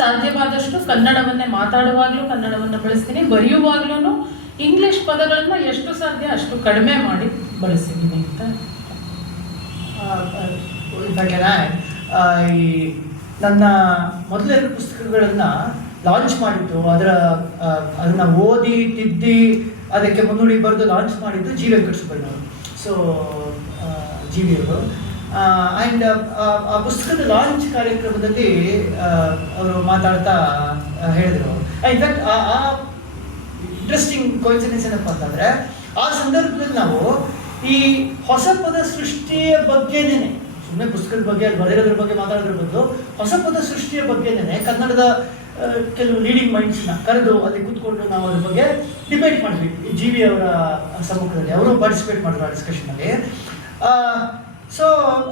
ಸಾಧ್ಯವಾದಷ್ಟು ಕನ್ನಡವನ್ನೇ ಮಾತಾಡುವಾಗಲೂ ಕನ್ನಡವನ್ನು ಬಳಸ್ತೀನಿ, ಬರೆಯುವಾಗ್ಲೂ ಇಂಗ್ಲಿಷ್ ಪದಗಳನ್ನ ಎಷ್ಟು ಸಾಧ್ಯ ಅಷ್ಟು ಕಡಿಮೆ ಮಾಡಿ ಬಳಸಿದ್ದೀನಿ ಅಂತ. ಈ ನನ್ನ ಮೊದಲೆರಡು ಪುಸ್ತಕಗಳನ್ನು ಲಾಂಚ್ ಮಾಡಿದ್ದು ಅದನ್ನು ಓದಿ ತಿದ್ದಿ ಅದಕ್ಕೆ ಮುನ್ನುಡಿ ಬರೆದು ಲಾಂಚ್ ಮಾಡಿದ್ದು ಜಿ ವೆಂಕಟಸುಬ್ಬಯ್ಯನವರು. ಸೊ ಜಿ ವಿ ಅವರು ಆ್ಯಂಡ್ ಆ ಪುಸ್ತಕದ ಲಾಂಚ್ ಕಾರ್ಯಕ್ರಮದಲ್ಲಿ ಅವರು ಮಾತಾಡ್ತಾ ಹೇಳಿದರು. ಇನ್ಫ್ಯಾಕ್ಟ್ ಆ ಇಂಟ್ರೆಸ್ಟಿಂಗ್ ಕೋಇನ್ಸಿಡೆನ್ಸ್ ಏನಪ್ಪ ಅಂತಂದರೆ, ಆ ಸಂದರ್ಭದಲ್ಲಿ ನಾವು ಈ ಹೊಸ ಪದ ಸೃಷ್ಟಿಯ ಬಗ್ಗೆನೇ, ಸುಮ್ಮನೆ ಪುಸ್ತಕದ ಬಗ್ಗೆ ಅಲ್ಲಿ ಬರೆಯೋದ್ರ ಬಗ್ಗೆ ಮಾತಾಡೋದ್ರ ಬದಲು ಹೊಸ ಪದ ಸೃಷ್ಟಿಯ ಬಗ್ಗೆನೇ ಕನ್ನಡದ ಕೆಲವು ಲೀಡಿಂಗ್ ಮೈಂಡ್ಸ್ನ ಕರೆದು ಅಲ್ಲಿ ಕೂತ್ಕೊಂಡು ನಾವು ಅದ್ರ ಬಗ್ಗೆ ಡಿಬೇಟ್ ಮಾಡಿದ್ವಿ. ಜಿ ವಿ ಅವರ ಸಮ್ಮುಖದಲ್ಲಿ ಅವರು ಪಾರ್ಟಿಸಿಪೇಟ್ ಮಾಡಿದ್ರು ಆ ಡಿಸ್ಕಷನಲ್ಲಿ. ಸೊ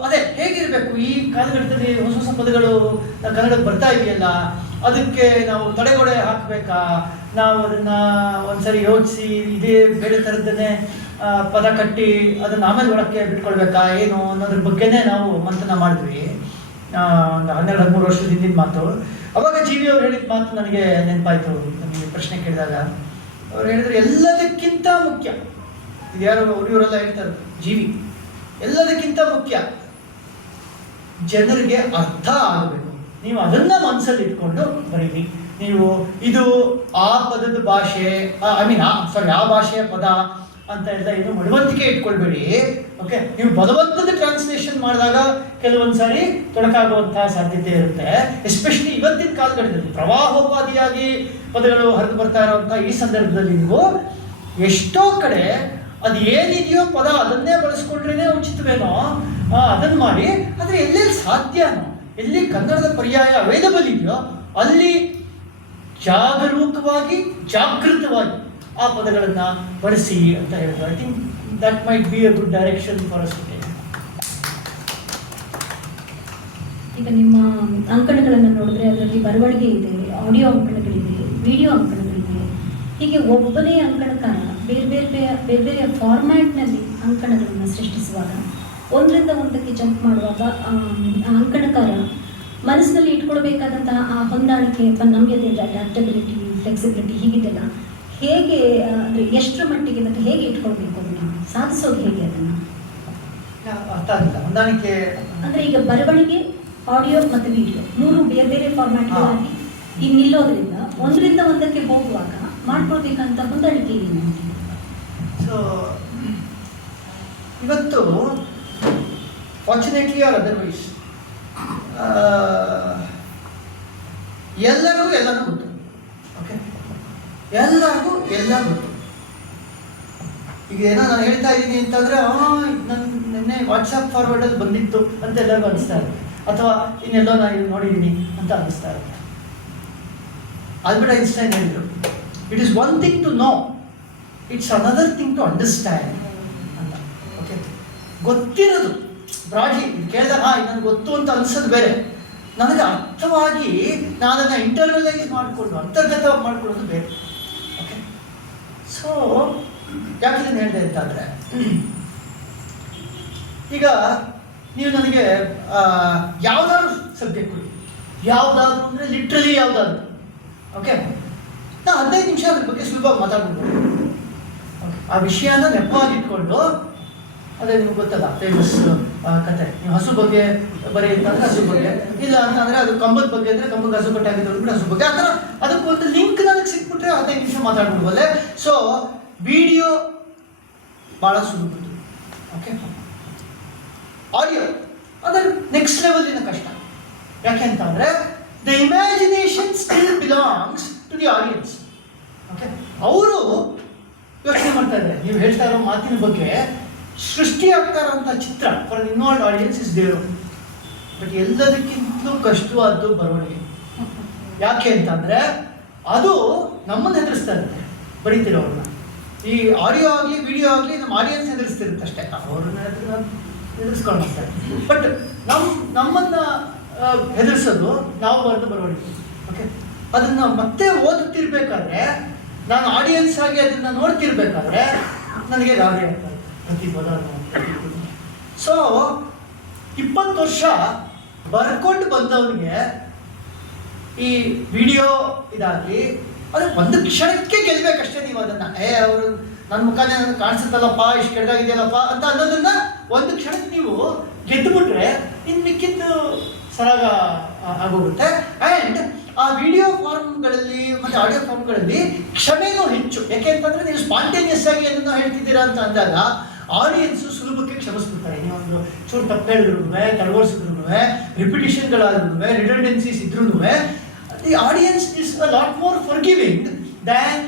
ಅದೇ ಹೇಗಿರಬೇಕು ಈ ಕಾಲಘಟ್ಟದಲ್ಲಿ ಹೊಸ ಹೊಸ ಪದಗಳು ಕನ್ನಡಕ್ಕೆ ಬರ್ತಾ ಇದೆಯಲ್ಲ, ಅದಕ್ಕೆ ನಾವು ತಡೆಗೋಡೆ ಹಾಕಬೇಕಾ, ನಾವು ಅದನ್ನು ಒಂದ್ಸರಿ ಯೋಚಿಸಿ ಇದೇ ಬೇರೆ ಥರದ್ದನ್ನೇ ಪದ ಕಟ್ಟಿ ಅದನ್ನು ಆಮೇಲೆ ಒಳಕ್ಕೆ ಬಿಟ್ಕೊಳ್ಬೇಕಾ ಏನು ಅನ್ನೋದ್ರ ಬಗ್ಗೆನೇ ನಾವು ಮಂಥನ ಮಾಡಿದ್ವಿ. ಒಂದು 12-13 ವರ್ಷದ ಹಿಂದಿನ ಮಾತು. ಅವಾಗ ಜಿ ವಿ ಅವ್ರು ಹೇಳಿದ ಮಾತು ನನಗೆ ನೆನಪಾಯಿತು. ನನಗೆ ಪ್ರಶ್ನೆ ಕೇಳಿದಾಗ ಅವ್ರು ಹೇಳಿದ್ರು, ಎಲ್ಲದಕ್ಕಿಂತ ಮುಖ್ಯ, ಇದು ಯಾರು ಇವರೆಲ್ಲ ಹೇಳ್ತಾರೆ, ಜಿ ವಿ, ಎಲ್ಲದಕ್ಕಿಂತ ಮುಖ್ಯ ಜನರಿಗೆ ಅರ್ಥ ಆಗಬೇಕು. ನೀವು ಅದನ್ನ ಮನಸ್ಸಲ್ಲಿ ಇಟ್ಕೊಂಡು ಬರೀರಿ. ನೀವು ಇದು ಆ ಪದದ ಭಾಷೆ, ಆ ಭಾಷೆಯ ಪದ ಅಂತ ಎಲ್ಲ ಏನು ಮಡವಂತಿಕೆ ಇಟ್ಕೊಳ್ಬೇಡಿ. ಓಕೆ, ನೀವು ಬಲವಂತದ ಟ್ರಾನ್ಸ್ಲೇಷನ್ ಮಾಡಿದಾಗ ಕೆಲವೊಂದು ಸಾರಿ ತೊಡಕಾಗುವಂತಹ ಸಾಧ್ಯತೆ ಇರುತ್ತೆ. ಎಸ್ಪೆಷಲಿ ಇವತ್ತಿನ ಕಾಲಘಟ್ಟದಲ್ಲಿ ಪ್ರವಾಹೋಪಾದಿಯಾಗಿ ಪದಗಳು ಹರಿದು ಬರ್ತಾ ಇರುವಂತಹ ಈ ಸಂದರ್ಭದಲ್ಲಿ ನೀವು ಎಷ್ಟೋ ಕಡೆ ಅದು ಏನಿದೆಯೋ ಪದ ಅದನ್ನೇ ಬಳಸ್ಕೊಂಡ್ರೇನೆ ಉಚಿತವೇನೋ ಅದನ್ನು ಮಾಡಿ, ಆದರೆ ಎಲ್ಲೆಲ್ಲಿ ಸಾಧ್ಯನೋ, ಎಲ್ಲಿ ಕನ್ನಡದ ಪರ್ಯಾಯ ಅವೈಲಬಲ್ ಇದೆಯೋ ಅಲ್ಲಿ ಜಾಗರೂಕವಾಗಿ ಜಾಗೃತವಾಗಿ ಆ ಪದಗಳನ್ನು ಬಳಸಿ ಅಂತ ಹೇಳಿದ್ರು. I think that might be a good direction for us today. ಈಗ ನಿಮ್ಮ ಅಂಕಣಗಳನ್ನು ನೋಡಿದ್ರೆ ಅದರಲ್ಲಿ ಬರವಣಿಗೆ ಇದೆ, ಆಡಿಯೋ ಅಂಕಣಗಳಿದೆ, ವಿಡಿಯೋ ಅಂಕಣಗಳಿದೆ. ಹೀಗೆ ಒಬ್ಬನೇ ಅಂಕಣಕಾರ ಬೇರೆ ಬೇರೆ ಫಾರ್ಮ್ಯಾಟ್ನಲ್ಲಿ ಅಂಕಣಗಳನ್ನು ಸೃಷ್ಟಿಸುವಾಗ, ಒಂದರಿಂದ ಒಂದಕ್ಕೆ ಜಂಪ್ ಮಾಡುವಾಗ ಆ ಅಂಕಣಕಾರ ಮನಸ್ಸಿನಲ್ಲಿ ಇಟ್ಕೊಳ್ಬೇಕಾದಂತಹ ಆ ಹೊಂದಾಣಿಕೆ ಅಥವಾ ನಮ್ಯತೆ, ಅಡ್ಯಾಪ್ಟಬಿಲಿಟಿ, ಫ್ಲೆಕ್ಸಿಬಿಲಿಟಿ ಹೀಗಿದೆಲ್ಲ ಹೇಗೆ, ಅಂದರೆ ಎಷ್ಟರ ಮಟ್ಟಿಗೆ ಮತ್ತು ಹೇಗೆ ಇಟ್ಕೊಳ್ಬೇಕು, ಅದನ್ನು ಸಾಧಿಸೋದು ಹೇಗೆ, ಅದನ್ನು ಅರ್ಥ ಆಗಿಲ್ಲ. ಹೊಂದಾಣಿಕೆ ಅಂದರೆ ಈಗ ಬರವಣಿಗೆ, ಆಡಿಯೋ ಮತ್ತು ವಿಡಿಯೋ ಮೂರು ಬೇರೆ ಬೇರೆ ಫಾರ್ಮ್ಯಾಟ್ಗಳಾಗಿ ಈಗ ನಿಲ್ಲೋದ್ರಿಂದ ಒಂದರಿಂದ ಒಂದಕ್ಕೆ ಹೋಗುವಾಗ ಮಾಡ್ಕೊಳ್ಬೇಕಂತ ಹೊಂದಾಣಿಕೆ ಏನು? ಸೊ ಇವತ್ತು ಫಾರ್ಚುನೇಟ್ಲಿ ಆರ್ ಅದರ್ವೈಸ್ ಎಲ್ಲರೂ ಎಲ್ಲನೂ ಗೊತ್ತು. ಓಕೆ, ಎಲ್ಲರಿಗೂ ಎಲ್ಲ ಗೊತ್ತು. ಈಗ ಏನೋ ನಾನು ಹೇಳ್ತಾ ಇದ್ದೀನಿ ಅಂತಂದರೆ ನನ್ನ ನಿನ್ನೆ ವಾಟ್ಸಪ್ ಫಾರ್ವರ್ಡಲ್ಲಿ ಬಂದಿತ್ತು ಅಂತ ಎಲ್ಲರಿಗೂ ಅನಿಸ್ತಾ ಇರುತ್ತೆ, ಅಥವಾ ಇನ್ನೆಲ್ಲೋ ನಾನು ನೋಡಿದ್ದೀನಿ ಅಂತ ಅನಿಸ್ತಾ ಇರುತ್ತೆ. ಆಲ್ಬರ್ಟ್ ಐನ್ಸ್ಟೈನ್ ಹೇಳಿದರು, it is one thing to know, it's another thing to understand ಅಂತ. ಓಕೆ, ಗೊತ್ತಿರೋದು ಬ್ರಾಡ್ಲಿ ಕೇಳಿದಾಗ ನನಗೆ ಗೊತ್ತು ಅಂತ ಅನಿಸೋದು ಬೇರೆ, ನನಗೆ ಅರ್ಥವಾಗಿ ನಾನನ್ನು ಇಂಟರ್ನಲೈಸ್ ಮಾಡಿಕೊಂಡು ಅಂತರ್ಗತವಾಗಿ ಮಾಡ್ಕೊಳ್ಳೋದು ಬೇರೆ. ಓಕೆ, ಸೊ ಯಾಕೆ ಇದನ್ನು ಹೇಳಿದೆ ಅಂತಂದರೆ, ಈಗ ನೀವು ನನಗೆ ಯಾವುದಾದ್ರು ಸಬ್ಜೆಕ್ಟ್ ಕೊಡಿ, ಯಾವುದಾದ್ರು ಅಂದರೆ ಲಿಟ್ರಲಿ ಯಾವುದಾದ್ರು, ಓಕೆ, ನಾನು 15 ನಿಮಿಷ ಅದ್ರ ಬಗ್ಗೆ ಸುಲಭವಾಗಿ ಮಾತಾಡ್ಬೋದು. ಓಕೆ, ಆ ವಿಷಯನ ನೆಪವಾಗಿಟ್ಕೊಂಡು, ಅದೇ ನಿಮ್ಗೆ ಗೊತ್ತಲ್ಲ ಫೇಮಸ್ ಕತೆ, ನೀವು ಹಸು ಬಗ್ಗೆ ಬರೀ ಅಂತಂದರೆ ಹಸು ಬಗ್ಗೆ, ಇಲ್ಲ ಅಂತಂದರೆ ಅದು ಕಂಬದ ಬಗ್ಗೆ ಅಂದರೆ ಕಂಬಕ್ಕೆ ಹಸು ಕಟ್ಟಿ ಆಗಿದ್ದು ಕೂಡ ಹಸು ಬಗ್ಗೆ, ಆ ಥರ ಅದಕ್ಕೆ ಒಂದು ಲಿಂಕ್ ನನಗೆ ಸಿಕ್ಬಿಟ್ರೆ 15 ನಿಮಿಷ ಮಾತಾಡ್ಬಿಡ್ಬೋದೆ. ಸೊ ವಿಡಿಯೋ ಭಾಳ ಸುಲಭ. ಓಕೆ, ಆಡಿಯೋ ಅದರ ನೆಕ್ಸ್ಟ್ ಲೆವೆಲಿನ ಕಷ್ಟ. ಯಾಕೆ ಅಂತಂದರೆ the imagination still belongs to the audience. Okay, ಅವರು ಯೋಚನೆ ಮಾಡ್ತಾ ಇದ್ದಾರೆ, ನೀವು ಹೇಳ್ತಾ ಇರೋ ಮಾತಿನ ಬಗ್ಗೆ ಸೃಷ್ಟಿಯಾಗ್ತಾ ಇರೋಂಥ ಚಿತ್ರ for involved audience is there. But ಎಲ್ಲದಕ್ಕಿಂತಲೂ ಕಷ್ಟವಾದ್ದು ಬರವಣಿಗೆ. ಯಾಕೆ ಅಂತಂದರೆ ಅದು ನಮ್ಮನ್ನು ಹೆದರಿಸ್ತಾ ಇರುತ್ತೆ, ಬರೀತಿರೋವ್ರನ್ನ. ಈ ಆಡಿಯೋ ಆಗಲಿ ವಿಡಿಯೋ ಆಗಲಿ ನಮ್ಮ ಆಡಿಯನ್ಸ್ ಹೆದರಿಸ್ತಿರುತ್ತೆ ಅಷ್ಟೇ, ಅವ್ರನ್ನ ಹೆದರಿಸ್ಕೊಂಡು ಹೋಗ್ತಾರೆ. ಬಟ್ ನಮ್ಮನ್ನು ಹೆದರಿಸೋದು ನಾವು ಬರೆದು ಬರವಣಿಗೆ. ಓಕೆ, ಅದನ್ನು ಮತ್ತೆ ಓದುತ್ತಿರ್ಬೇಕಾದ್ರೆ, ನಾನು ಆಡಿಯನ್ಸ್ ಆಗಿ ಅದನ್ನು ನೋಡ್ತಿರ್ಬೇಕಾದ್ರೆ ನನಗೆ ಗಾಬರಿ ಆಗ್ತಾ ಇದೆ ಪ್ರತಿ ಪದ. ಸೊ 20 ವರ್ಷ ಬರ್ಕೊಂಡು ಬಂದವನಿಗೆ ಈ ವಿಡಿಯೋ ಇದಾಗಲಿ ಅದು ಒಂದು ಕ್ಷಣಕ್ಕೆ ಗೆಲ್ಬೇಕಷ್ಟೇ ನೀವು ಅದನ್ನು ಅವರು ನನ್ನ ಮುಖಾನೇ ನನಗೆ ಕಾಣಿಸುತ್ತಲ್ಲಪ್ಪ ಇಷ್ಟು ಕೆಟ್ಟದಾಗಿದೆಯಲ್ಲಪ್ಪ ಅಂತ ಅನ್ನೋದನ್ನ ಒಂದು ಕ್ಷಣಕ್ಕೆ ನೀವು ಗೆದ್ದುಬಿಟ್ರೆ ಇನ್ನು ಮಿಕ್ಕಿದ್ದು ಸರಾಗ ಆಗೋಗುತ್ತೆ. ಆ್ಯಂಡ್ ಆ ವಿಡಿಯೋ ಫಾರ್ಮ್ಗಳಲ್ಲಿ ಮತ್ತು ಆಡಿಯೋ ಫಾರ್ಮ್ಗಳಲ್ಲಿ ಕ್ಷಮೆನೂ ಹೆಚ್ಚು. ಯಾಕೆ ಅಂತಂದರೆ ನೀವು ಸ್ಪಾಂಟೇನಿಯಸ್ ಆಗಿ ಏನನ್ನೋ ಹೇಳ್ತಿದ್ದೀರಾ ಅಂತ ಅಂದಾಗ ಆಡಿಯನ್ಸು ಸುಲಭಕ್ಕೆ ಕ್ಷಮಿಸ್ಬಿಡ್ತಾರೆ. ನೀವೊಂದು ಚೂರು ತಪ್ಪು ಹೇಳಿದ್ರು, ತಡವರ್ಸಿದ್ರು, ರಿಪಿಟೇಷನ್ಗಳಾದ್ರೂ, ರಿಡಂಡೆನ್ಸೀಸ್ ಇದ್ರೂ the audience is a lot more forgiving than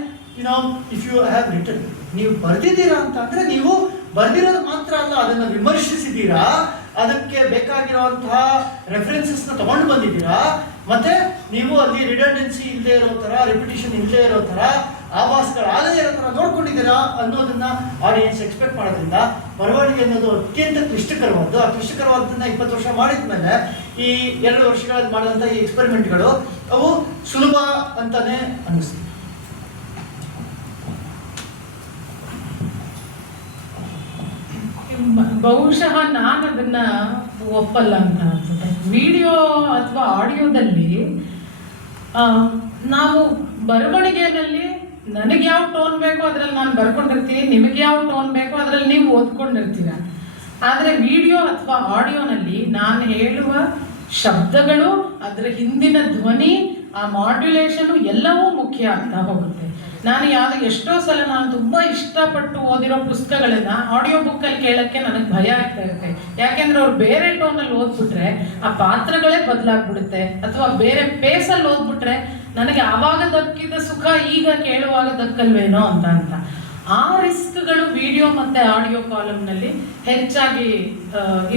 if you have written. ನೀವು ಬರೆದಿದ್ದೀರಾ ಅಂತ ಅಂದರೆ ನೀವು ಬರೆದಿರೋದು ಮಾತ್ರ ಅಲ್ಲ, ಅದನ್ನು ವಿಮರ್ಶಿಸಿದ್ದೀರಾ, ಅದಕ್ಕೆ ಬೇಕಾಗಿರುವಂತಹ ರೆಫರೆನ್ಸಸ್ನ ತಗೊಂಡು ಬಂದಿದ್ದೀರಾ, ಮತ್ತೆ ನೀವು ಅಲ್ಲಿ ರಿಡಂಡೆನ್ಸಿ ಇಲ್ಲದೆ ಇರೋ ಥರ, ರಿಪಿಟೇಷನ್ ಇಲ್ಲದೆ ಇರೋ ಥರ, ಆಭಾಸಗಳಾಗದೇ ಇರೋ ಥರ ನೋಡ್ಕೊಂಡಿದ್ದೀರಾ ಅನ್ನೋದನ್ನ ಆಡಿಯನ್ಸ್ ಎಕ್ಸ್ಪೆಕ್ಟ್ ಮಾಡೋದ್ರಿಂದ ಬರವಣಿಗೆ ಅನ್ನೋದು ಅತ್ಯಂತ ಕ್ಲಿಷ್ಟಕರವಾದ್ದು. ಆ ಕ್ಲಿಷ್ಟಕರವಾದನ್ನ 20 ವರ್ಷ ಮಾಡಿದ ಮೇಲೆ ಈ 2 ವರ್ಷಗಳಲ್ಲಿ ಮಾಡಿದಂಥ ಈ ಎಕ್ಸ್ಪೆರಿಮೆಂಟ್ಗಳು ಅವು ಸುಲಭ ಅಂತಾನೆ ಅನ್ನಿಸ್ತು. ಬಹುಶಃ ನಾನು ಅದನ್ನ ಒಪ್ಪಲ್ಲ ಅಂತ ಅನ್ಸುತ್ತೆ. ವಿಡಿಯೋ ಅಥವಾ ಆಡಿಯೋದಲ್ಲಿ ನಾವು ಬರವಣಿಗೆಯಲ್ಲಿ ನನಗೆ ಯಾವ ಟೋನ್ ಬೇಕೋ ಅದರಲ್ಲಿ ನಾನು ಬರ್ಕೊಂಡಿರ್ತೀನಿ, ನಿಮಗೆ ಯಾವ ಟೋನ್ ಬೇಕೋ ಅದರಲ್ಲಿ ನೀವು ಓದ್ಕೊಂಡಿರ್ತೀರ. ಆದರೆ ವಿಡಿಯೋ ಅಥವಾ ಆಡಿಯೋನಲ್ಲಿ ನಾನು ಹೇಳುವ ಶಬ್ದಗಳು, ಅದರ ಹಿಂದಿನ ಧ್ವನಿ, ಆ ಮಾಡ್ಯುಲೇಷನು ಎಲ್ಲವೂ ಮುಖ್ಯ ಆಗ್ತಾ ಹೋಗುತ್ತೆ. ನಾನು ಎಷ್ಟೋ ಸಲ ನಾನು ತುಂಬ ಇಷ್ಟಪಟ್ಟು ಓದಿರೋ ಪುಸ್ತಕಗಳನ್ನ ಆಡಿಯೋ ಬುಕ್ಕಲ್ಲಿ ಕೇಳೋಕ್ಕೆ ನನಗೆ ಭಯ ಆಗ್ತಾ ಇರುತ್ತೆ. ಯಾಕೆಂದ್ರೆ ಅವ್ರು ಬೇರೆ ಟೋನಲ್ಲಿ ಓದ್ಬಿಟ್ರೆ ಆ ಪಾತ್ರಗಳೇ ಬದಲಾಗ್ಬಿಡುತ್ತೆ, ಅಥವಾ ಬೇರೆ ಪೇಸಲ್ಲಿ ಓದ್ಬಿಟ್ರೆ ನನಗೆ ಆವಾಗ ದಕ್ಕಿದ ಸುಖ ಈಗ ಕೇಳುವಾಗ ದಕ್ಕಲ್ವೇನೋ ಅಂತ ಆ ರಿಸ್ಕ್ಗಳು ವಿಡಿಯೋ ಮತ್ತು ಆಡಿಯೋ ಕಾಲಮ್ನಲ್ಲಿ ಹೆಚ್ಚಾಗಿ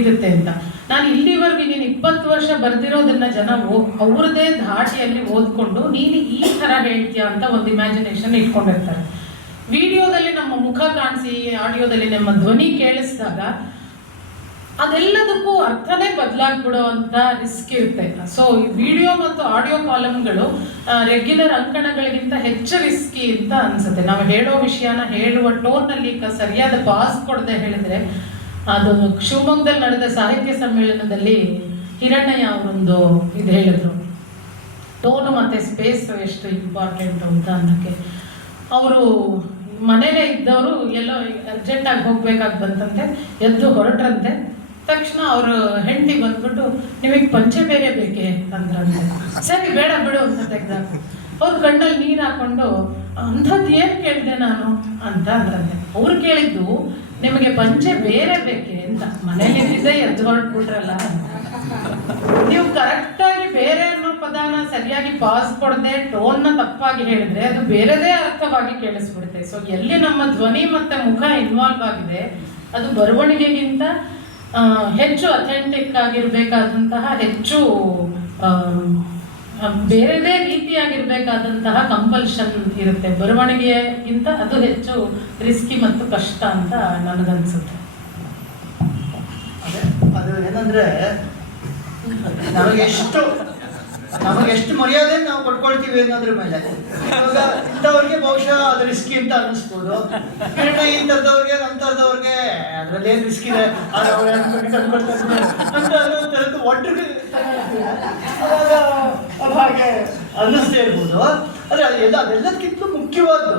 ಇರುತ್ತೆ ಅಂತ. ನಾನು ಇಲ್ಲಿವರೆಗೆ ನೀನು 20 ವರ್ಷ ಬರೆದಿರೋದನ್ನ ಜನ ಅವ್ರದ್ದೇ ಧಾಟಿಯಲ್ಲಿ ಓದ್ಕೊಂಡು ನೀನು ಈ ಥರ ಹೇಳ್ತೀಯ ಅಂತ ಒಂದು ಇಮ್ಯಾಜಿನೇಷನ್ ಇಟ್ಕೊಂಡಿರ್ತಾರೆ. ವಿಡಿಯೋದಲ್ಲಿ ನಮ್ಮ ಮುಖ ಕಾಣಿಸಿ, ಆಡಿಯೋದಲ್ಲಿ ನಮ್ಮ ಧ್ವನಿ ಕೇಳಿಸಿದಾಗ ಅದೆಲ್ಲದಕ್ಕೂ ಅರ್ಥನೇ ಬದಲಾಗ್ಬಿಡೋ ಅಂತ ರಿಸ್ಕ್ ಇರುತ್ತೆ. ಸೊ ವಿಡಿಯೋ ಮತ್ತು ಆಡಿಯೋ ಕಾಲಮ್ಗಳು ರೆಗ್ಯುಲರ್ ಅಂಕಣಗಳಿಗಿಂತ ಹೆಚ್ಚು ರಿಸ್ಕಿ ಅಂತ ಅನ್ಸುತ್ತೆ. ನಾವು ಹೇಳೋ ವಿಷಯನ ಹೇಳುವ ಟೋನಲ್ಲಿ ಸರಿಯಾದ ಪಾಸ್ ಕೊಡದೆ ಹೇಳಿದ್ರೆ, ಅದು ಶಿವಮೊಗ್ಗದಲ್ಲಿ ನಡೆದ ಸಾಹಿತ್ಯ ಸಮ್ಮೇಳನದಲ್ಲಿ ಹಿರಣ್ಣಯ್ಯ ಅವರೊಂದು ಇದು ಹೇಳಿದ್ರು, ಟೋನು ಮತ್ತು ಸ್ಪೇಸ್ ಎಷ್ಟು ಇಂಪಾರ್ಟೆಂಟು ಅಂತ ಅನ್ನೋಕ್ಕೆ. ಅವರು ಮನೇಲೇ ಇದ್ದವರು ಎಲ್ಲೋ ಅರ್ಜೆಂಟಾಗಿ ಹೋಗ್ಬೇಕಾಗಿ ಬಂತಂತೆ, ಎದ್ದು ಹೊರಟ್ರಂತೆ. ತಕ್ಷಣ ಅವರು ಹೆಂಡತಿ ಬಂದ್ಬಿಟ್ಟು ನಿಮಗೆ ಪಂಚೆ ಬೇರೆ ಬೇಕೆ ಅಂದ್ರಂತೆ. ಸರಿ ಬೇಡ ಬಿಡು ಅಂತ ತೆಗ್ದಾಕು. ಅವ್ರ ಕಣ್ಣಲ್ಲಿ ನೀರು ಹಾಕೊಂಡು ಅಂಥದ್ದು ಏನು ಕೇಳಿದೆ ನಾನು ಅಂತ ಅಂದ್ರಂತೆ. ಅವ್ರು ಕೇಳಿದ್ದು ನಿಮಗೆ ಪಂಚೆ ಬೇರೆ ಬೇಕೆ ಅಂತ. ಮನೇಲಿದ್ದಿದ್ದೆ ಎದ್ದು ಹೊರಟ್ಬಿಟ್ರಲ್ಲ. ನೀವು ಕರೆಕ್ಟಾಗಿ ಬೇರೆ ಅನ್ನೋ ಪದಾನ ಸರಿಯಾಗಿ ಪಾಸ್ ಕೊಡದೆ ಟೋನ್ನ ತಪ್ಪಾಗಿ ಹೇಳಿದ್ರೆ ಅದು ಬೇರೆದೇ ಅರ್ಥವಾಗಿ ಕೇಳಿಸ್ಬಿಡುತ್ತೆ. ಸೊ ಎಲ್ಲಿ ನಮ್ಮ ಧ್ವನಿ ಮತ್ತು ಮುಖ ಇನ್ವಾಲ್ವ್ ಆಗಿದೆ ಅದು ಬರವಣಿಗೆಗಿಂತ ಹೆಚ್ಚು ಅಥೆಂಟಿಕ್ ಆಗಿರಬೇಕಾದಂತಹ, ಹೆಚ್ಚು ಬೇರೆದೇ ರೀತಿಯಾಗಿರ್ಬೇಕಾದಂತಹ ಕಂಪಲ್ಷನ್ ಇರುತ್ತೆ. ಬರವಣಿಗೆಗಿಂತ ಅದು ಹೆಚ್ಚು ರಿಸ್ಕಿ ಮತ್ತು ಕಷ್ಟ ಅಂತ ನನಗನ್ಸುತ್ತೆ. ಅದೇ ಅದು ಏನಂದ್ರೆ ನಮಗೆಷ್ಟು ಮರ್ಯಾದೆ ನಾವು ಕೊಟ್ಕೊಳ್ತೀವಿ ಅನ್ನೋದ್ರ ಮೇಲೆ. ಇವಾಗ ಇಂಥವ್ರಿಗೆ ಬಹುಶಃ ಅದು ರಿಸ್ಕಿ ಅಂತ ಅನ್ನಿಸ್ಬೋದು. ಇಂಥದ್ದವ್ರಿಗೆ ನಂತರದವ್ರಿಗೆ ಅದರಲ್ಲಿ ಏನು ರಿಸ್ಕ್ ಇದೆ ಅಂತ ಒಟ್ಟಿಗೆ ಹಾಗೆ ಅನ್ನಿಸ್ತೇ ಇರ್ಬೋದು. ಆದರೆ ಅದೆಲ್ಲದಕ್ಕಿಂತ ಮುಖ್ಯವಾದ್ದು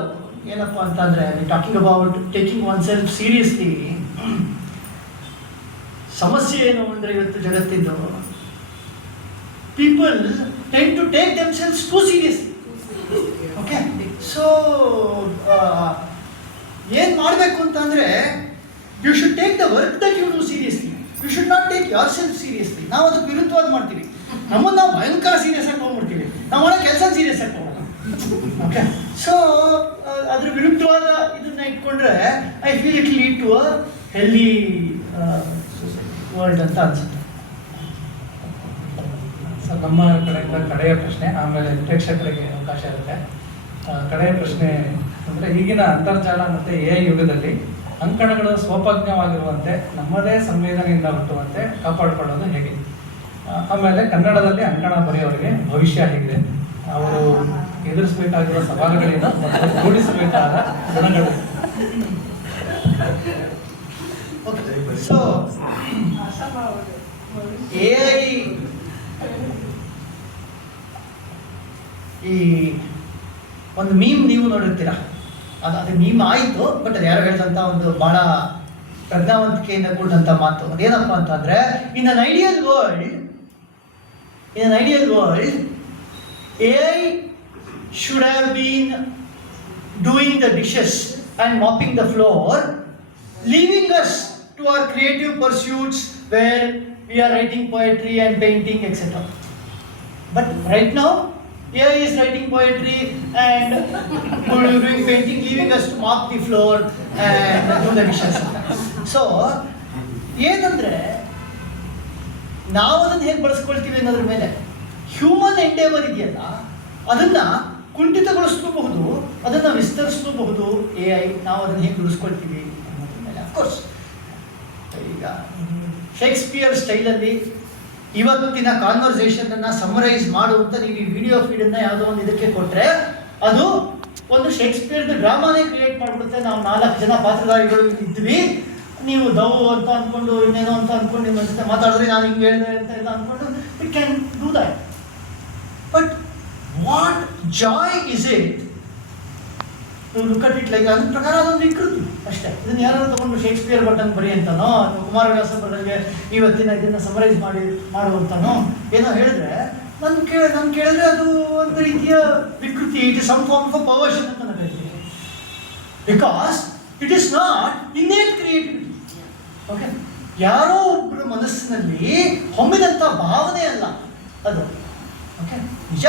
ಏನಪ್ಪ ಅಂತಂದರೆ, talking about taking one self seriously. ಸಮಸ್ಯೆ ಏನು ಅಂದರೆ ಇವತ್ತು ಜಗತ್ತಿದ್ದು people tend to take themselves too seriously. Okay, so ಏನು ಮಾಡಬೇಕು ಅಂತಂದರೆ, you should take the work that you do seriously. You should not take yourself seriously. ನಾವು ಅದಕ್ಕೆ ವಿರುದ್ಧವಾಗಿ ಮಾಡ್ತೀವಿ. ನಮ್ಮನ್ನು ನಾವು ಭಯಂಕರ ಸೀರಿಯಸ್ ಆಗಿ ತೊಗೊಂಡ್ಬಿಡ್ತೀವಿ. ನಾವು ಮಾಡೋ ಕೆಲಸ ಸೀರಿಯಸ್ ಆಗಿ ತೊಗೊಳ್ಳೋಣ. ಓಕೆ, ಸೊ ಅದ್ರ ವಿರುದ್ಧವಾದ ಇದನ್ನ ಇಟ್ಕೊಂಡ್ರೆ I feel it lead to a healthy world ಅಂತ ಅನ್ಸುತ್ತೆ. ಸರ್, ನಮ್ಮ ಕಡೆಯಿಂದ ಕಡೆಯ ಪ್ರಶ್ನೆ, ಆಮೇಲೆ ಪ್ರೇಕ್ಷಕರಿಗೆ ಅವಕಾಶ ಇರುತ್ತೆ. ಕಡೆಯ ಪ್ರಶ್ನೆ ಅಂದರೆ, ಈಗಿನ ಅಂತರ್ಜಾಲ ಮತ್ತು ಎ ಯುಗದಲ್ಲಿ ಅಂಕಣಗಳು ಸ್ವೋಪಜ್ಞವಾಗಿರುವಂತೆ ನಮ್ಮದೇ ಸಂವೇದನೆಯಿಂದ ಹುಟ್ಟುವಂತೆ ಕಾಪಾಡಿಕೊಳ್ಳೋದು ಹೇಗೆ? ಆಮೇಲೆ ಕನ್ನಡದಲ್ಲಿ ಅಂಕಣ ಬರೆಯೋರಿಗೆ ಭವಿಷ್ಯ ಹೇಗಿದೆ? ಅವರು ಎದುರಿಸಬೇಕಾಗಿರುವ ಸವಾಲುಗಳೇನು ಮತ್ತು ರೂಢಿಸಬೇಕಾದ ಗುಣಗಳು? ಸೊ ಈ ಒಂದು ಮೀಮ್ ನೀವು ನೋಡಿರ್ತೀರ, ಅದು ಮೀಮ್ ಆಯಿತು, ಬಟ್ ಅದು ಯಾರು ಹೇಳಿದಂಥ ಒಂದು ಭಾಳ ಪ್ರಜ್ಞಾವಂತಿಕೆಯಿಂದ ಕೂಡಿದಂಥ ಮಾತು. ಅದೇನಪ್ಪ ಅಂತಂದರೆ, in an ideal world AI should have been doing the dishes and mopping the floor, leaving us to our creative pursuits where we are writing poetry and painting, etc. But right now, AI is writing poetry and doing painting, leaving us to mop the floor and do the dishes. So, ಏನಂದ್ರೆ ನಾವು ಅದನ್ನು ಹೇಗೆ ಬಳಸ್ಕೊಳ್ತೀವಿ ಅನ್ನೋದ್ರ ಮೇಲೆ human ಎಂಡೇವರ್ ಇದೆಯಲ್ಲ, ಅದನ್ನ ಕುಂಠಿತಗೊಳಿಸ್ಕೋಬಹುದು, ಅದನ್ನ ವಿಸ್ತರಿಸ್ಕೋಬಹುದು AI. ನಾವು ಅದನ್ನು ಹೇಗೆ ಉಳಿಸ್ಕೊಳ್ತೀವಿ ಅನ್ನೋದ್ರ ಮೇಲೆ. ಅಫ್ಕೋರ್ಸ್ ಈಗ ಶೇಕ್ಸ್ಪಿಯರ್ ಸ್ಟೈಲಲ್ಲಿ ಇವತ್ತಿನ ಕಾನ್ವರ್ಸೇಷನನ್ನು ಸಮರೈಸ್ ಮಾಡುವಂತ ನೀವು ಈ ವಿಡಿಯೋ ಫೀಡನ್ನು ಯಾವುದೋ ಒಂದು ಇದಕ್ಕೆ ಕೊಟ್ಟರೆ ಅದು ಒಂದು ಶೇಕ್ಸ್ಪಿಯರ್ದು ಡ್ರಾಮಾನೇ ಕ್ರಿಯೇಟ್ ಮಾಡಿಬಿಡುತ್ತೆ. ನಾವು 4 ಜನ ಪಾತ್ರಧಾರಿಗಳು ಇದ್ವಿ, ನೀವು ದವ್ ಅಂತ ಅಂದ್ಕೊಂಡು ಇನ್ನೇನೋ ಅಂತ ಅಂದ್ಕೊಂಡು ನಿಮ್ಮ ಜೊತೆ ಮಾತಾಡಿದ್ರೆ ನಾನು ಹಿಂಗೆ ಹೇಳಿದೆ ಅಂತ ಎಲ್ಲ ಅಂದ್ಕೊಂಡು it can do that. But what joy is it to look at it like ಅದ್ರ ಪ್ರಕಾರ ಅದೊಂದು ವಿಕೃತಿ ಅಷ್ಟೇ. ಇದನ್ನು ಯಾರು ತಗೊಂಡು ಶೇಕ್ಸ್ಪಿಯರ್ ಬಟ್ಟಂಗೆ ಬರೀ ಅಂತನೋ ಅಥವಾ ಕುಮಾರವ್ಯಾಸ ಬರೆದಂಗೆ ಇವತ್ತಿನ ಇದನ್ನು ಸಮರೈಸ್ ಮಾಡುವಂತನೋ ಏನೋ ಹೇಳಿದ್ರೆ ನಾನು ಕೇಳಿದ್ರೆ ಅದು ಒಂದು ರೀತಿಯ ವಿಕೃತಿ. It is some form of perversion ಅಂತ ನಾನು ಹೇಳ್ತೀನಿ. Because it is not innate creativity. Okay, ಯಾರೋ ಒಬ್ಬರ ಮನಸ್ಸಿನಲ್ಲಿ ಹೊಮ್ಮಿದಂಥ ಭಾವನೆ ಅಲ್ಲ ಅದು. ಓಕೆ, ನಿಜ.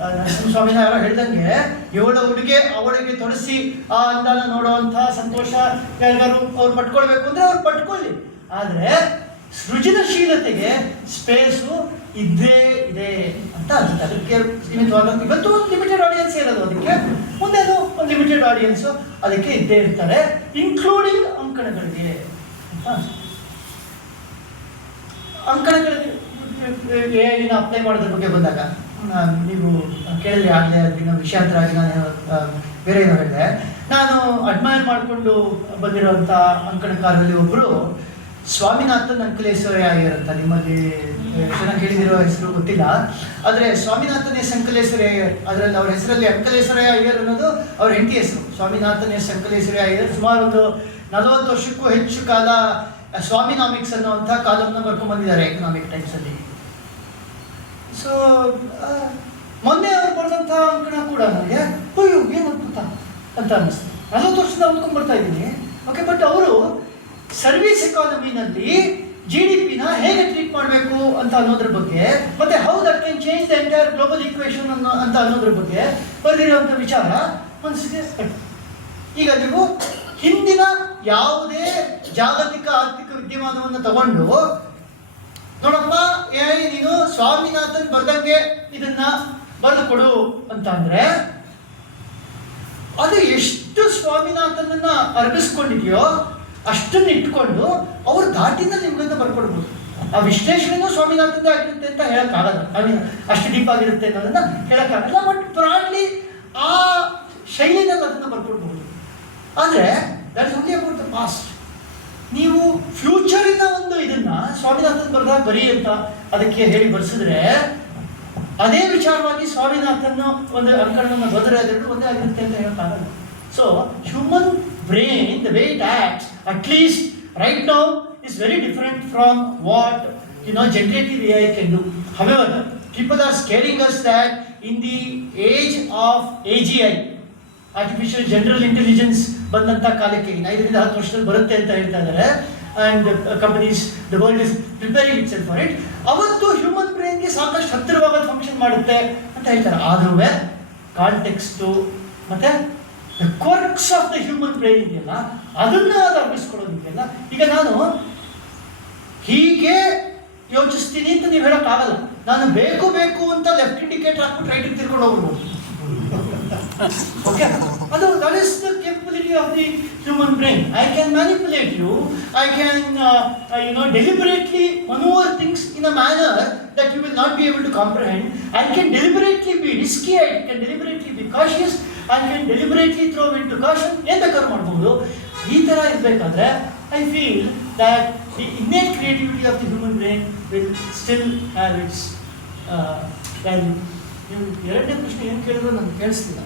ನರಸಿಂಹಸ್ವಾಮಿನ ಯಾರೋ ಹೇಳ್ದಂಗೆ ಇವಳ ಹುಡುಗೆ ಅವಳಿಗೆ ತೊಡಸಿ ಆ ಅಂದಾನ ನೋಡುವಂಥ ಸಂತೋಷ ಯಾರಿಗಾರು ಅವ್ರು ಪಟ್ಕೊಳ್ಬೇಕು ಅಂದರೆ ಅವ್ರು ಪಟ್ಕೊಳ್ಳಿ. ಆದರೆ ಸೃಜನಶೀಲತೆಗೆ ಸ್ಪೇಸು ಇದ್ದೇ ಇದೆ ಅಂತ ಅನ್ಸುತ್ತೆ. ಅದಕ್ಕೆ ಸೀಮಿತವಾದಂಥ ಇವತ್ತು ಒಂದು ಲಿಮಿಟೆಡ್ ಆಡಿಯನ್ಸ್ ಇರೋದು, ಅದಕ್ಕೆ ಮುಂದೇನು ಒಂದು ಲಿಮಿಟೆಡ್ ಆಡಿಯನ್ಸು ಅದಕ್ಕೆ ಇದ್ದೇ ಇರ್ತಾರೆ, ಇನ್ಕ್ಲೂಡಿಂಗ್ ಅಂಕಣಗಳಿಗೆ ಅಂತ ಅನ್ಸುತ್ತೆ. ಅಂಕಣಗಳಿಗೆ AI ಅಪ್ಲೈ ಮಾಡೋದ್ರ ಬಗ್ಗೆ ಬಂದಾಗ ನೀವು ಕೇಳಿದ್ರೆ ಆಗಲೇ ದಿನ ವಿಷಯಾಂತರ ಆಗಿ ನಾನು ಬೇರೆ ಏನೋ ಹೇಳಿದೆ. ನಾನು ಅಡ್ಮೈರ್ ಮಾಡಿಕೊಂಡು ಬಂದಿರುವಂಥ ಅಂಕಣಕಾರರಲ್ಲಿ ಒಬ್ಬರು ಸ್ವಾಮಿನಾಥನ್ ಅಂಕಲೇಶ್ವರಯ್ಯ ಅಯ್ಯರ್ ಅಂತ. ನಿಮ್ಮಲ್ಲಿ ಜನ ಕೇಳಿದಿರೋ ಹೆಸರು ಗೊತ್ತಿಲ್ಲ, ಆದರೆ ಸ್ವಾಮಿನಾಥನ್ ಎಸ್ ಅಂಕಲೇಶ್ವರಯ್ಯ ಅಯ್ಯರ್, ಅದರಲ್ಲಿ ಅವ್ರ ಹೆಸರಲ್ಲಿ ಅಂಕಲೇಶ್ವರಯ್ಯ ಅಯ್ಯರ್ ಅನ್ನೋದು ಅವ್ರ ಹೆಂಡತಿ ಹೆಸರು. ಸ್ವಾಮಿನಾಥನ್ ಎಸ್ ಅಂಕಲೇಶ್ವರಯ್ಯ ಅಯ್ಯರ್ ಸುಮಾರು ಒಂದು 40 ವರ್ಷಕ್ಕೂ ಹೆಚ್ಚು ಕಾಲ ಸ್ವಾಮಿನಾಮಿಕ್ಸ್ ಅನ್ನುವಂಥ ಕಾಲಮ್ನ ಬರ್ಕೊಂಡು ಬಂದಿದ್ದಾರೆ ಎಕನಾಮಿಕ್ ಟೈಮ್ಸಲ್ಲಿ. ಸೊ ಮೊನ್ನೆ ಅವ್ರು ಬರೆದಂಥ ಅಂಕಣ ಕೂಡ ನನಗೆ ಅಯ್ಯೋ ಏನು ಅದ್ಭುತ ಅಂತ ಅನ್ನಿಸ್ತು. 40 ವರ್ಷದಿಂದ ಓದ್ಕೊಂಡು ಬರ್ತಾ ಇದ್ದೀನಿ. ಓಕೆ, ಬಟ್ ಅವರು ಸರ್ವಿಸ್ ಎಕಾನಮಿನಲ್ಲಿ GDP-ನ ಹೇಗೆ ಟ್ರೀಟ್ ಮಾಡಬೇಕು ಅಂತ ಅನ್ನೋದ್ರ ಬಗ್ಗೆ, ಮತ್ತೆ how that can change the entire global equation ಅಂತ ಅನ್ನೋದ್ರ ಬಗ್ಗೆ ಬರೆದಿರುವಂಥ ವಿಚಾರ ಮನಸ್ಸಿಗೆ ಕಟ್ಟು. ಈಗ ನೀವು ಹಿಂದಿನ ಯಾವುದೇ ಜಾಗತಿಕ ಆರ್ಥಿಕ ವಿದ್ಯಮಾನವನ್ನು ತಗೊಂಡು ನೋಡಪ್ಪ AI ನೀನು ಸ್ವಾಮಿನಾಥನ್ ಬರ್ದಂಗೆ ಇದನ್ನ ಬರೆದು ಕೊಡು ಅಂತ ಅಂದ್ರೆ ಅದು ಎಷ್ಟು ಸ್ವಾಮಿನಾಥನನ್ನ ಅರ್ಪಿಸ್ಕೊಂಡಿದೆಯೋ ಅಷ್ಟನ್ನು ಇಟ್ಕೊಂಡು ಅವ್ರ ದಾಟಿನ ನಿಮ್ಗಂತ ಬರ್ಕೊಡ್ಬೋದು. ಆ ವಿಶ್ಲೇಷಣೆನೂ ಸ್ವಾಮಿನಾಥನ್ದೇ ಆಗಿರುತ್ತೆ ಅಂತ ಹೇಳಕ್ಕಾಗಲ್ಲ. ಐ ಮೀನ್ ಅಷ್ಟು ಡೀಪ್ ಆಗಿರುತ್ತೆ ಅನ್ನೋದನ್ನ ಹೇಳಕ್ಕಾಗಲ್ಲ. ಬಟ್ ಪ್ರಾಡ್ಲಿ ಆ ಶೈಲಿನಲ್ಲಿ ಅದನ್ನು ಬರ್ಕೊಡ್ಬೋದು. ಆದರೆ that is only about the past. ನೀವು ಫ್ಯೂಚರಿನ ಒಂದು ಇದನ್ನ ಸ್ವಾಮಿನಾಥನ್ ಬರೆದಾಗ ಬರೀ ಅಂತ ಅದಕ್ಕೆ ಹೇಳಿ ಬರ್ಸಿದ್ರೆ ಅದೇ ವಿಚಾರವಾಗಿ ಸ್ವಾಮಿನಾಥನ್ ಒಂದು ಅಂಕಣವನ್ನು ಬರೆದ್ರೆ ಅದೆರಡು ಒಂದೇ ಆಗಿರುತ್ತೆ ಅಂತ ಹೇಳಕ್ಕಾಗಲ್ಲ. So human brain, the way it acts, at least right now, is very different from what generative AI can do. However, people are scaring us that in the age of AGI, artificial general intelligence, ಬಂದಂಥ ಕಾಲಕ್ಕೆ 5-10 ವರ್ಷದಲ್ಲಿ ಬರುತ್ತೆ ಅಂತ ಹೇಳ್ತಾ ಇದ್ದಾರೆ. And companies, the world is preparing it self for it. ಅವತ್ತು human ಬ್ರೈನ್ಗೆ ಸಾಕಷ್ಟು ಹತ್ತಿರವಾದ function ಮಾಡುತ್ತೆ ಅಂತ ಹೇಳ್ತಾರೆ. ಆದ್ರೂ ಕಾಂಟೆಕ್ಸ್ಟು ಮತ್ತೆ the ಕ್ವರ್ಕ್ಸ್ of the human brain ಇದೆಯಲ್ಲ ಅದನ್ನ ಅದು ಅರ್ಪಿಸ್ಕೊಳ್ಳೋದಿದೆಯಲ್ಲ. ಈಗ ನಾನು ಹೀಗೆ ಯೋಚಿಸ್ತೀನಿ ಅಂತ ನೀವು ಹೇಳೋಕ್ಕಾಗಲ್ಲ. ನಾನು ಬೇಕು ಅಂತ ಲೆಫ್ಟ್ ಇಂಡಿಕೇಟರ್ ಹಾಕ್ಬಿಟ್ಟು ರೈಟಿಗೆ ತಿರ್ಕೊಂಡು ಹೋಗ್ಬೋದು. ಓಕೆ, ಅದು that is the capability of the human brain. I can manipulate you, I can deliberately maneuver things in a manner that you will not be able to comprehend. I can deliberately be risky, I can deliberately be cautious, I can deliberately throw into caution. ಏನು ಬೇಕಾದ್ರೂ ಮಾಡ್ಬೋದು. ಈ ಥರ ಇರಬೇಕಾದ್ರೆ I feel that the innate creativity of the human brain will still have its value. ನೀವು ಎರಡನೇ ಪ್ರಶ್ನೆ ಏನು ಕೇಳಿದ್ರು ನನಗೆ ಕೇಳಿಸ್ತಿಲ್ಲ.